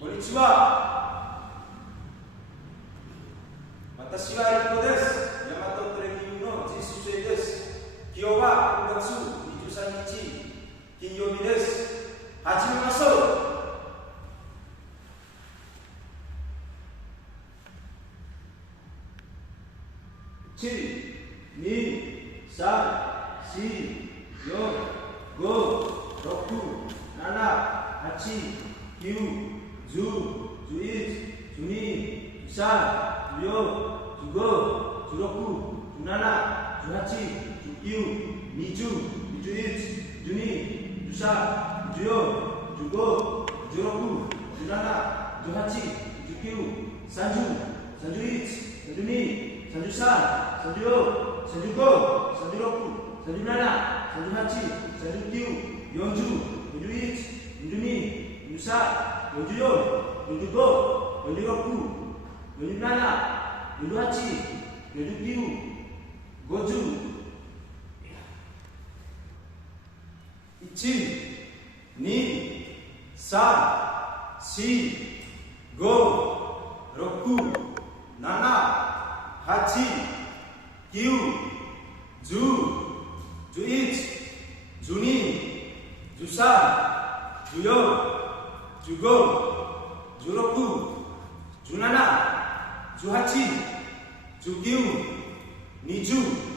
こんにちは。私はエリコです。ヤマトトレーニングの実習生です。今日は9月23日金曜日です。始めましょう。1、2、3、4、4、5、6、7、8、9、10、11、12、13、14、15、16、17、18、19、20、21、22、23、24、25、26、27、28、29、30、31、32、33、34、35、36、37、38、39、40、41、42、43、44、45、46、47、48、49、50、1、2、3、4、5、6、7、8、9、10、11、12、13、14、15、16、17、18、19、20、